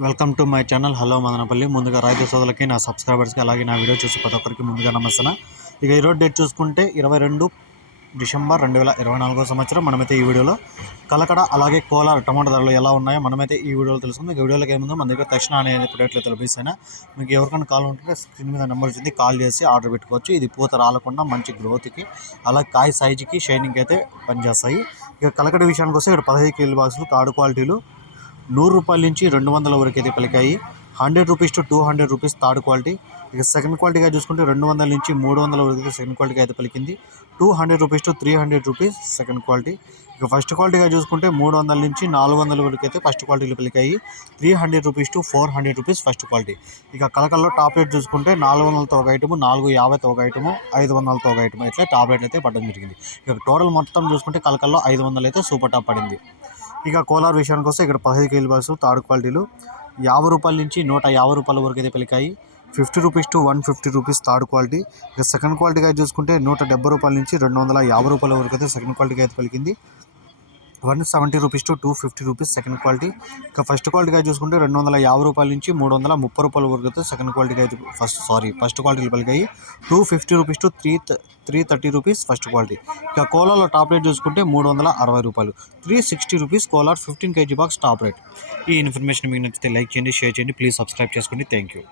Welcome to my channel. Hello Madanapalle. ముందుగా రైతు సోదరులకి నా సబ్స్క్రైబర్స్కి అలాగే నా వీడియో చూసి ప్రతి ఒక్కరికి ముందుగా నమస్తే ఇక ఈరోజు డేట్ చూసుకుంటే ఇరవై రెండు డిసెంబర్ రెండు వేల ఇరవై నాలుగో సంవత్సరం మనమైతే ఈ వీడియోలో కలకడ అలాగే కోలార్ టమాటా ధరలు ఎలా ఉన్నాయో మనమైతే ఈ వీడియోలో తెలుసుకుందాం. ఈ వీడియోలోకి ఏముందో మన దగ్గర తక్షణ అనే రేట్లు తెలిపిస్తాను మీకు ఎవరికైనా కాల్ ఉంటే స్క్రీన్ మీద నెంబర్ వచ్చింది కాల్ చేసి ఆర్డర్ పెట్టుకోవచ్చు. ఇది పూత రాలకుండా మంచి గ్రోత్కి అలాగే కాయ సైజుకి షైనింగ్ అయితే పనిచేస్తాయి. ఇక కలకడ విషయానికి వస్తే ఇక్కడ పదహైదు కిలో బాక్సులు తాడు క్వాలిటీలు నూరు రూపాయల నుంచి రెండు వందల వరకు అయితే పలికాయి. Hundred rupees to two hundred rupees third quality. ఇక సెకండ్ క్వాలిటీగా చూసుకుంటే రెండు వందల నుంచి మూడు వందల వరకు అయితే సెకండ్ క్వాలిటీగా అయితే పలికింది. Two hundred rupees to three hundred rupees second quality. ఇక ఫస్ట్ క్వాలిటీగా చూసుకుంటే మూడు వందల నుంచి నాలుగు వందల వరకు అయితే ఫస్ట్ క్వాలిటీలు పలికాయి. Three hundred rupees to four hundred rupees first quality. ఇక కలకల్లో టాప్ రేట్ చూసుకుంటే నాలుగు వందలతో ఒక ఐటము నాలుగు యాభైతో ఒక ఐటము ఐదు వందలతో ఒక ఐటము అయితే టాప్ అయితే పడడం జరిగింది. ఇక టోటల్ మొత్తం చూసుకుంటే కలకల్లో ఐదు వందలు అయితే సూపర్ టాప్ పడింది. ఇక కోలార్ విషయానికి వస్తే ఇక్కడ పదహైదు కేజీల బస్సు థర్డ్ క్వాలిటీలు. యాభై రూపాయల నుంచి నూట యాభై రూపాయల వరకు అయితే పలికాయి. Fifty rupees to one fifty rupees third quality. ఇక సెకండ్ క్వాలిటీగా చూసుకుంటే నూట డెబ్బై రూపాయల నుంచి రెండు వందల యాభై రూపాయల వరకు అయితే సెకండ్ క్వాలిటీగా అయితే పలికింది. One seventy rupees to two fifty rupees second quality. ఇక ఫస్ట్ క్వాలిటీగా చూసుకుంటే రెండు వందల యాభై రూపాయల నుంచి మూడు వందల ముప్పై రూపాయల వరకు అయితే సెకండ్ క్వాలిటీగా అయితే first sorry first quality పలికాయి two fifty rupees to three three thirty rupees first quality. ఇక కోలాలో టాప్ రేట్ చూసుకుంటే మూడు వందల అరవై రూపాయలు. Three sixty rupees Kolar fifteen KG box top rate. ఈ ఇన్ఫర్మేషన్ మీకు నచ్చితే లైక్ చేయండి షేర్ చేయండి ప్లీజ్ సబ్స్క్రైబ్ చేసుకోండి. Thank you.